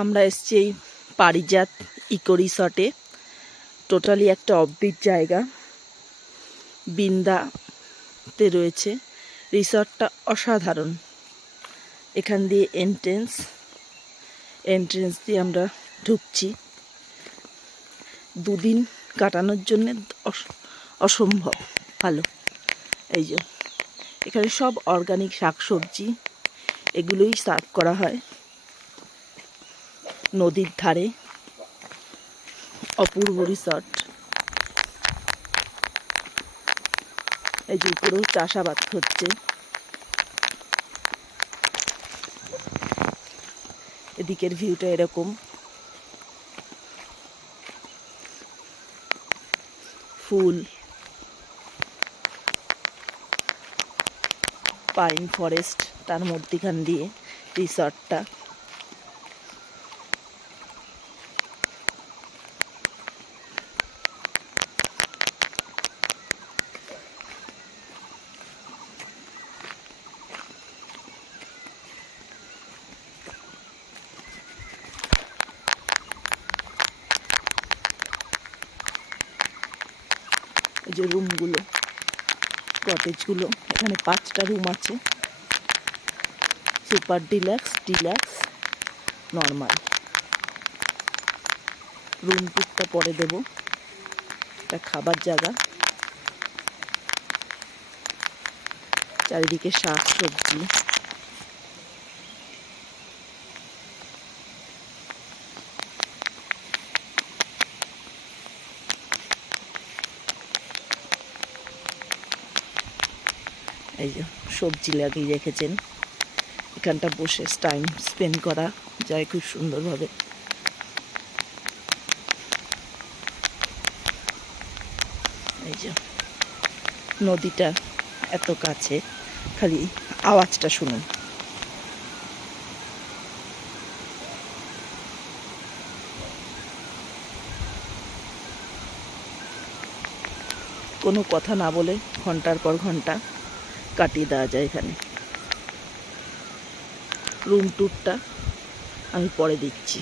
আমরা এসেছি এই পারিজাত ইকো রিসর্টে। টোটালি একটা অফবিট জায়গা, বিন্দাতে রয়েছে। রিসর্টটা অসাধারণ। এখান দিয়ে এন্ট্রেন্স দিয়ে আমরা ঢুকছি। দুদিন কাটানোর জন্য অসম্ভব ভালো। এই যে এখানে সব অর্গানিক শাকসবজি এগুলোই সার্ভ করা হয়। নদীর ধারে অপূর্ব রিসর্ট। এই যে উপরেও চাষাবাদ হচ্ছে। এদিকের ভিউটা এরকম। ফুল, পাইন ফরেস্ট, তার মধ্যখান দিয়ে রিসর্টটা। এই যে রুমগুলো, কটেজগুলো, এখানে 5টা রুম আছে। Super deluxe, normal. রুম টুকটা পরে দেব। এটা খাবার জায়গা। চারিদিকে শাক সবজি। এই যে সবজি লাগিয়ে রেখেছেন। এখানটা বসে টাইম স্পেন্ড করা যায় খুব সুন্দরভাবে। এই যে নদীটা এত কাছে, খালি আওয়াজটা শুনুন। কোনো কথা না বলে ঘন্টার পর ঘন্টা কাটিয়ে দেওয়া যায় এখানে। রুম ট্যুরটা আমি পরে দিচ্ছি।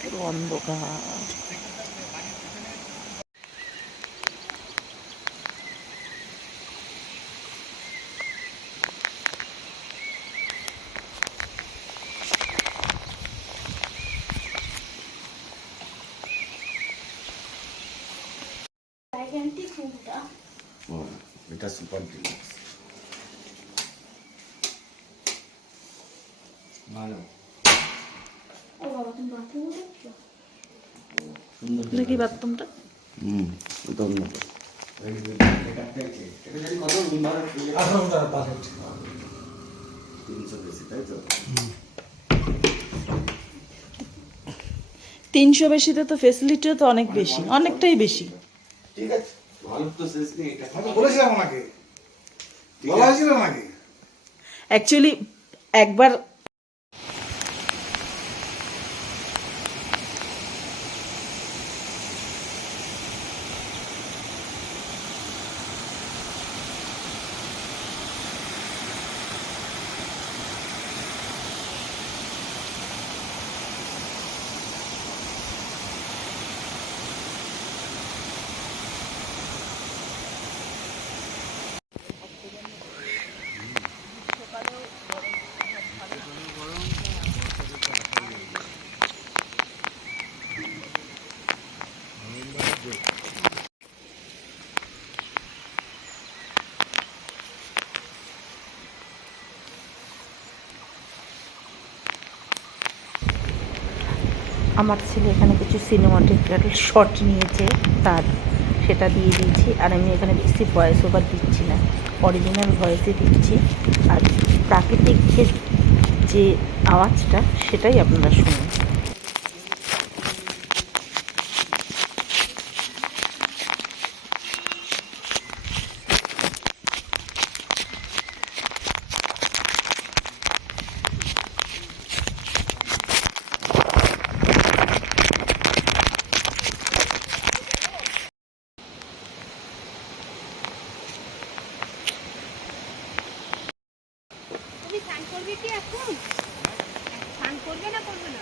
পুরো অন্ধকার। এটা সুপার ডিলাক্স ভালো। দেখি বাথরুমটা। তিনশো বেশিতে তো ফেসিলিটিও তো অনেক বেশি, অনেকটাই বেশি। ঠিক আছে, ভালো তো শেষ নেই। এটা বলেছিলাম ওনাকে, বলা হয়েছিল নাকি? অ্যাকচুয়ালি একবার আমার ছেলে এখানে কিছু সিনেমাটিক শট নিয়েছে, তার সেটা দিয়ে দিয়েছি। আর আমি এখানে বেশি ভয়েস ওভার দিচ্ছি না, অরিজিনাল ভয়েসে দিচ্ছি। আর প্রাকৃতিক যে আওয়াজটা সেটাই আপনারা শুনুন। করবি কি এখন? স্নান করবে না করবে না?